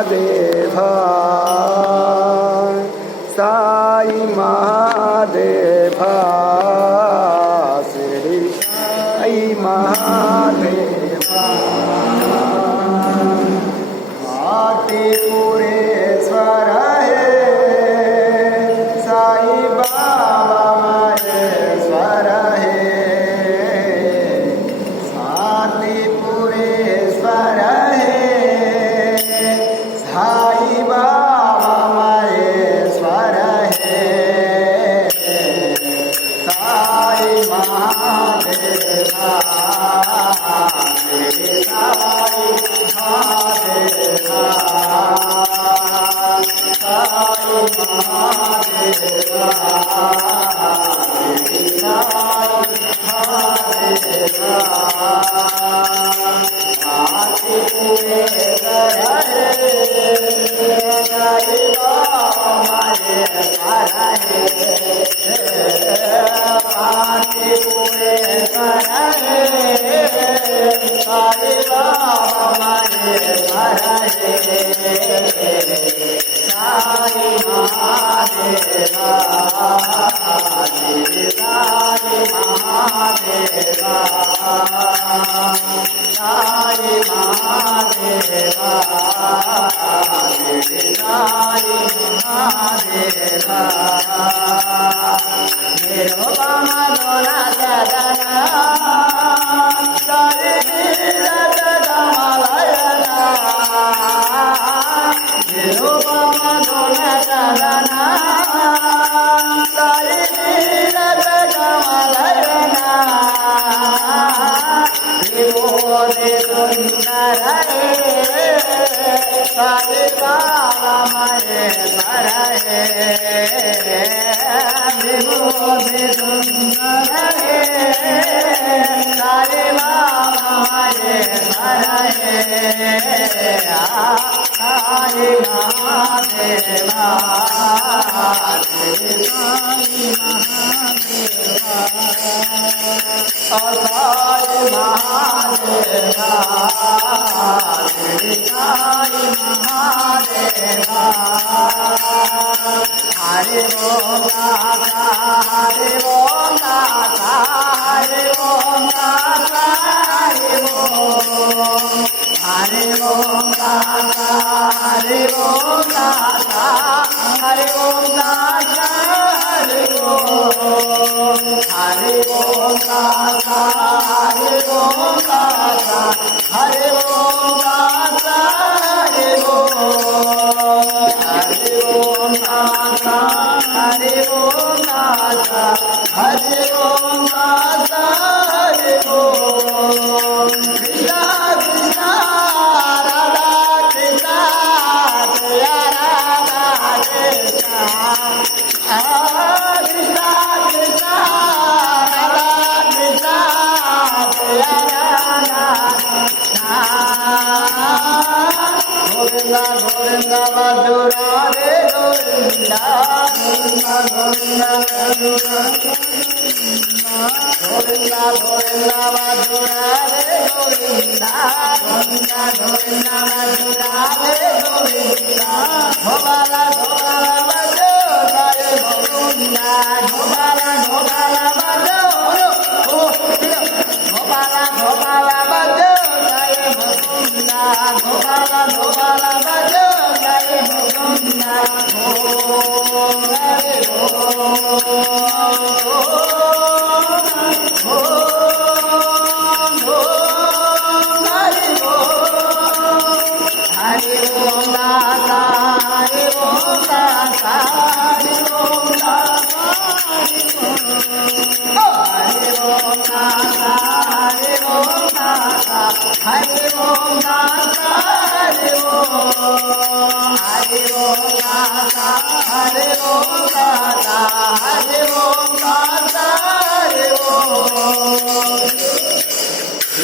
महादेव साई महादेव श्री साई महादेव मातेपुरेश्वर हे साई बाबा महेश्वर हे मातेपुरेश्वर हे साई बाबा महेश्वर हे साई महादेव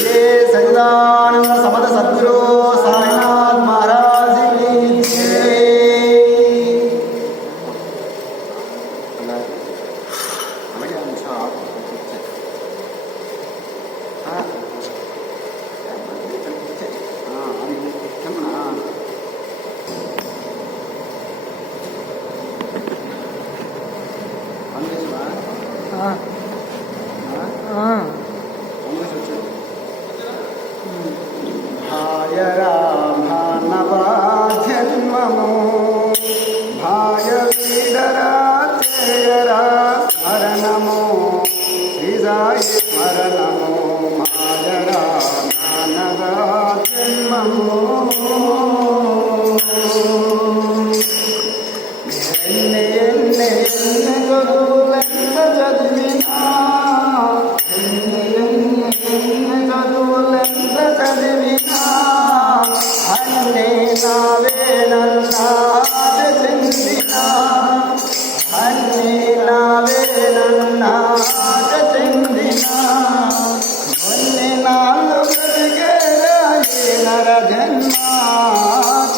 सच्चिदानंद समद सद्गुरु साईनाथ महाराज की जय। నన్నాట చెందిన అన్నిలావే నన్నాట చెందిన కొన్ని నాళ్ళు బ్రతికేరా ఈ నర జన్మ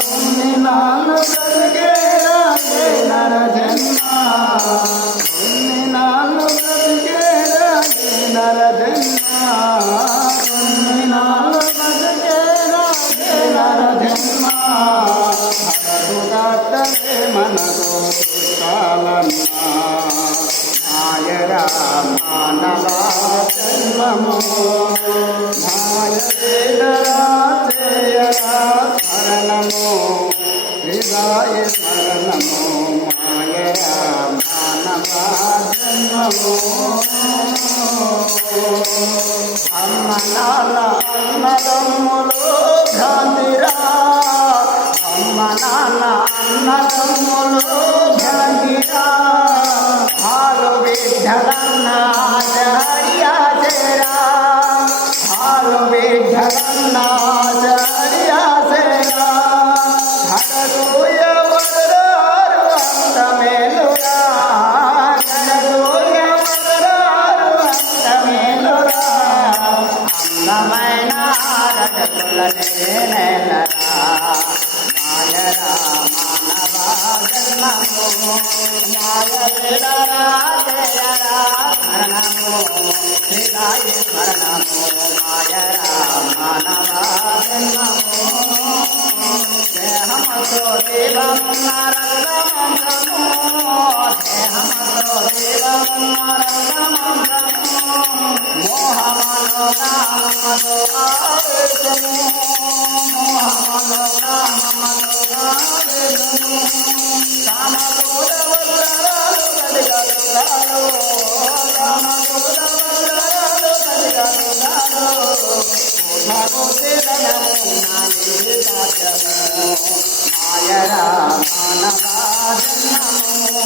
కొన్ని నాళ్ళు బ్రతికేరా ఈ నర జన్మ కొన్ని నాళ్ళు బ్రతికేరా ఈ నర జన్మ కొన్ని నాళ్ళు బ్రతికేరా ఈ నర జన్మ హరదుగాటలే మనకు చుట్టాలన్నా మాయరా మానవ జన్మము మాయవేదరా చేయరా స్మరణము హృదయ స్మరణము మాయరా మానవ జన్మము అమ్మనాల అన్నదమ్ములు భ్రాంతిరా అమ్మనాల అన్నదమ్ములు భ్రాంతిరా हालो विठ्ठलन्ना हरिया सेरा हालो विठ्ठलन्ना हरिया सेरा हरदोय वरदारु अंतमेलुरा हरदोय वरदारु अंतमेलुरा अंगमैना रजकुलने नेलरा मायरा मानवा जन्मो मायवेदरा जयरा स्मरणमो हृदय स्मरणमो मायरा मानवा जन्मो देहमतो देवं नरकं नमो देहमतो देवं नरकं नमो मोहमनो काममतो आवेशमो मोहमनो काममतो आवेशमो కామకోదవరాలు కదిగదుగాలో కామకోదవరాలు కదిగదుగాలో పూర్ణగోసేదనము నాయే సాధ్యము మాయరా మానవా జన్మము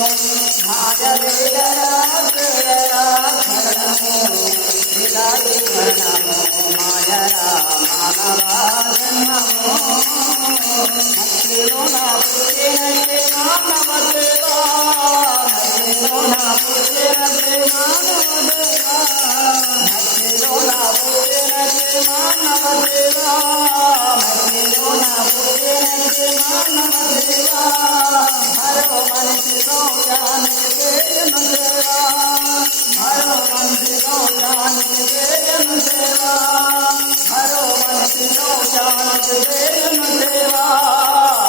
మాయవేదరా జయరా స్మరణము హృదయ స్మరణము మాయరా మానవా జన్మము మట్టిలో నా పుట్టినట్టే మానవ దేవా మట్టిలో నా పుట్టినట్టే మానవ దేవా మట్టిలో నా పుట్టినట్టే మానవ దేవా మట్టిలో నా పుట్టినట్టే మానవ దేవా మరో మనిషి సౌజానికి చేయను దేవా మరో మనిషి సౌజానికి చేయను దేవా మరో మనిషి సౌజానికి చేయను దేవా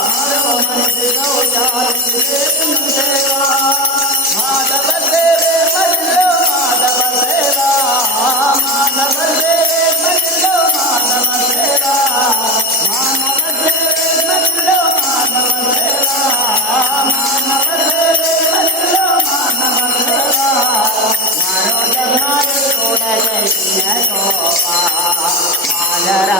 మరో మనిషి సౌజానికి చేయను దేవా మాధవ దేవే మరిలో మాధవ దేవా మాధవ దేవే మరిలో మాధవ దేవా మానవ దేవే మరిలో మాధవ దేవా మానవ దేవే మరిలో మానవ దేవా మరో జన్మాలు కూడా జన్మ శోభా మాయరా